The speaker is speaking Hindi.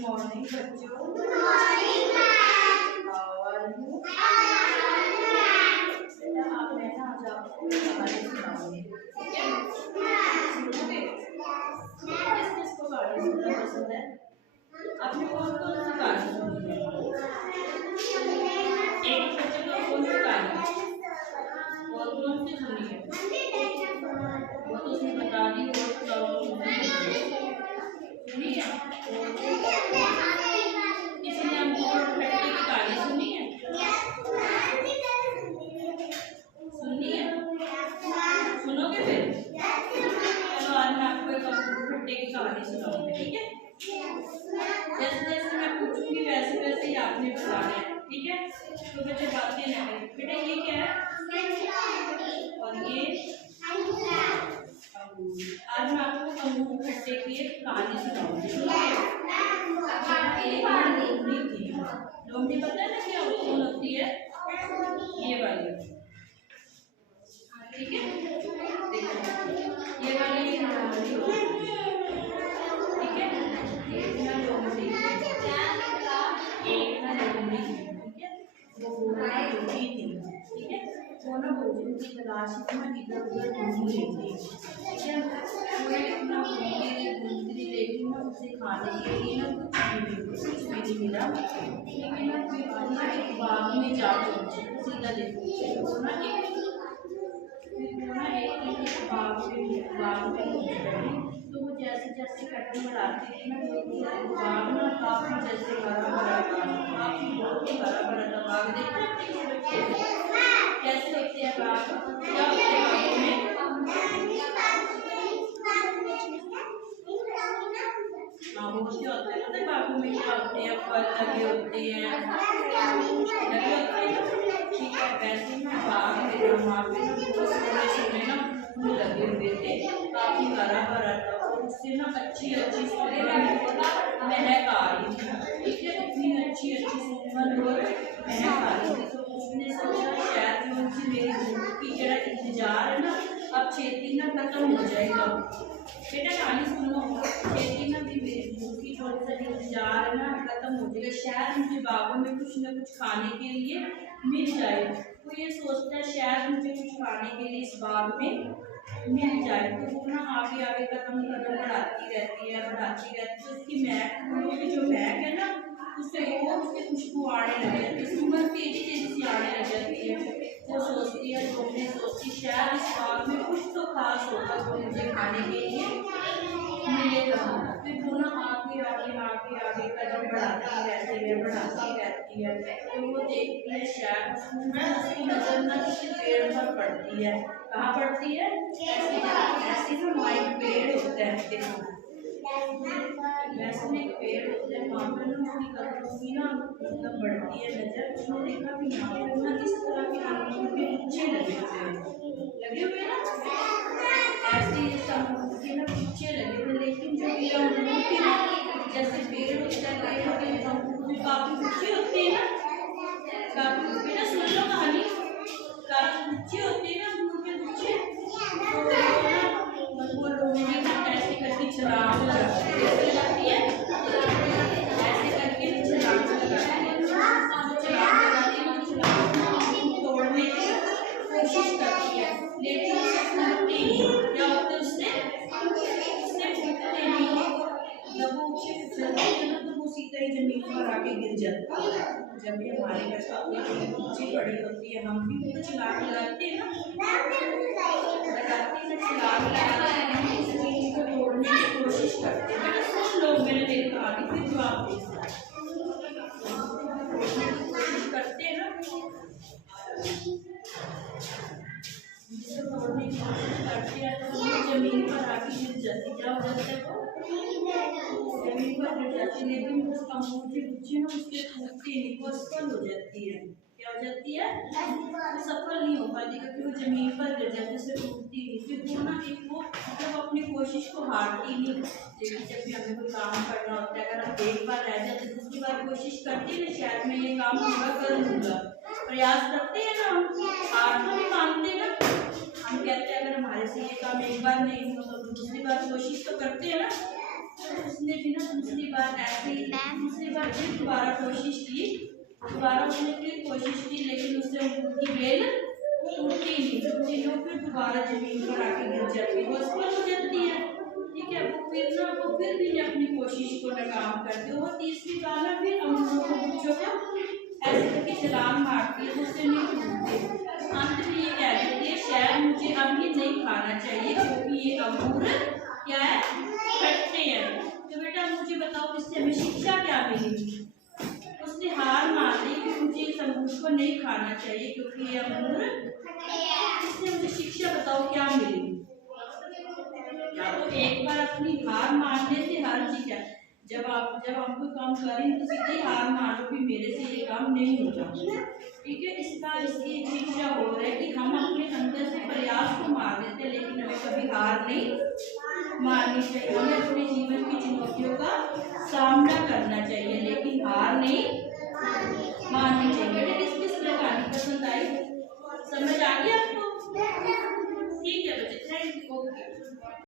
मॉर्निंग बच्चों। Good morning ma'am. How are you? बेटा आप मैं ना आज आपको कहानी सुनाऊंगी, ठीक है? सुनोगे? किस किस को कहानी सुनना पसंद है? आपने कौन कौन सी कहानी सुनी है? एक बच्चे को कौन सी कहानी कौन कौन सी सुनी है? वो तो उसने बता दी। और सुनी है? किसी ने हमको खट्टे की कहानी सुनी है? सुननी है? सुनोगे फिर? चलो आज मैं आपको एक खट्टे की कहानी सुनाऊंगी, ठीक है? जैसे जैसे मैं पूछूंगी वैसे वैसे ही आपने बताना है, ठीक है? तो बच्चे बातें ना करें। बेटा ये क्या है? और ये आज मैं आपको अंगूर खट्टे की एक कहानी सुनाऊंगी। एक लोमड़ी थी। लोमड़ी पता है ना क्या कौन होती है? ये वाली, ठीक है? देखो ये वाली लोमड़ी होती है, ठीक है? एक ना लोमड़ी, एक ना लोमड़ी, ठीक है? वो लोमड़ी थी, ठीक है? वो ना भोजन की तलाश में इधर उधर घूम रही थी, ठीक है? वो इतना घूमती लेकिन ना उसे खाने के लिए ना कुछ भी नहीं मिला। लेकिन ना एक बाग में जा पहुंची। सीधा देखो वो ना एक बाग में पहुंची। तो वो जैसे जैसे कदम बढ़ाती थी ना वो बाग ना काफी जैसे हरा भरा था, काफी बहुत ही हरा भरा था। बाग देखते कैसे होते हैं बाग? क्या होते हैं बागों में? हाँ वो क्या होते हैं पता है बागों में क्या होते हैं? फल लगे होते हैं, लगे होते हैं, ठीक है? वैसे ना बाग में वहाँ पे ना थोड़े समय ना फूल लगे हुए थे, काफी हरा भरा था और उससे ना अच्छी अच्छी महक आ रही थी, ठीक है? इतनी अच्छी अच्छी सुगंध और महक आ रही थी। तो उसने सोचा शायद में उनसे मेरी भूख की जरा इंतजार है ना अब छेती ना खत्म हो जाएगा। बेटा कहानी सुनो, छेती ना भी मेरी भूख की थोड़ी सा इंतजार है ना खत्म हो जाएगा, शायद मुझे बागों में कुछ न कुछ खाने के लिए मिल जाए। तो ये सोचता है शायद मुझे कुछ खाने के लिए इस बाग में मिल जाए। तो वो ना आगे आगे कदम कदम बढ़ाती रहती है तो उसकी महक की जो महक है ना उससे वो उसकी खुशबू आने लग जाती है, सुगंध तेजी तेजी से आने लग जाती है। वो सोचती है लोमड़ी सोचती शायद इस बाग में कुछ तो खास होगा जो मुझे खाने के लिए मिलेगा। फिर वो ना आगे आगे आगे आगे कदम बढ़ाती रहती है। तो वो देखती है शायद उसकी नजर ना किसी पेड़ पर पड़ती है। कहाँ पड़ती है? ऐसे ना वाइट पेड़ होता है, देखो वैसे में एक पेड़ होता है, वहाँ पर ना उसकी कदमों की ना मतलब बढ़ती है नजर। उसने देखा कि यहाँ पर ना इस तरह के अंगूर के गुच्छे लगे हुए ना ऐसे जैसे अंगूर के ना गुच्छे लगे हुए। लेकिन जो ये अंगूर के ना जैसे पेड़ होता है, पेड़ के अंगूर भी काफी गुच्छे होते हैं ना, काफी बेटा सुन लो कहानी, काफी गुच्छे होते हैं ना अंगूर के गुच्छे। तो वो लोमड़ी ना ऐसे करके छलांग लगाती है, ऐसे करके छलांग लगाती है, तोड़ने की कोशिश करती है लेकिन उसे फूटती नहीं। क्या होता है उसने फूटते नहीं। जब वो उसे फिसलती है ना तो वो सीधा ही जमीन पर आके गिर जाती है। जब भी हमारे घर पर बच्ची पड़ी होती है हम भी उनको छलांग लगाते हैं ना, छलांग लगाते हैं, उस चीज को तोड़ने की कोशिश करते हैं। मैंने सुन लो मैंने मेरी कहानी फिर जवाब दे कोशिश करते हैं ना, जिसे तोड़ने की कोशिश करते हैं तो वो जमीन पर आके गिर जाती। क्या हो जाता है? वो जमीन पर गिर जाती है लेकिन उस अंगूर की गुच्छी ना उसके टूटती नहीं, वो असफल हो जाती है। क्या हो जाती है? वो सफल नहीं हो पाती क्योंकि वो जमीन पर गिर जाती है, उसे टूटती नहीं। फिर वो ना एक वो मतलब अपनी कोशिश को हारती नहीं। लेकिन जब भी हमें कोई काम करना होता है अगर हम एक बार रह जाते तो दूसरी बार कोशिश करते हैं ना शायद मैं ये काम पूरा कर लूँगा, प्रयास करते हैं ना, हम हार तो नहीं मानते ना। हम कहते हैं अगर हमारे से ये काम एक बार नहीं हुआ तो दूसरी बार कोशिश तो करते हैं ना। तो उसने भी ना दूसरी बार ऐसे ही दोबारा उसने फिर कोशिश की, लेकिन उससे अंगूर की बेल टूटी नहीं, वो फिर दोबारा जमीन पर आके गिर जाती है, वो असफल हो जाती है। ठीक है, वो फिर भी अपनी कोशिश को नाकाम करती है। वो तीसरी बार ना फिर अंगूरों को गुच्छों को ऐसे करके छलांग मारती है, उससे नहीं टूटते। अंत में ये कह देती है शायद मुझे अब ये नहीं खाना चाहिए क्योंकि ये अंगूर क्या है, फटते हैं। तो बेटा मुझे बताओ इससे हमें शिक्षा क्या मिलेगी? उसने हार मान ली कि मुझे इस अंगूर को नहीं खाना चाहिए क्योंकि ये अंगूर, इससे मुझे शिक्षा बताओ क्या मिलेगी? या तो एक बार अपनी हार मानने से हर चीज है, जब हम कोई काम करें तो सीधे हार मानो कि मेरे से ये काम नहीं होगा। ठीक है, इसकी एक शिक्षा हो रहा है कि हम अपने अंदर से प्रयास को मार देते हैं, लेकिन हमें कभी हार नहीं मारनी चाहिए। हमें अपने जीवन की चुनौतियों का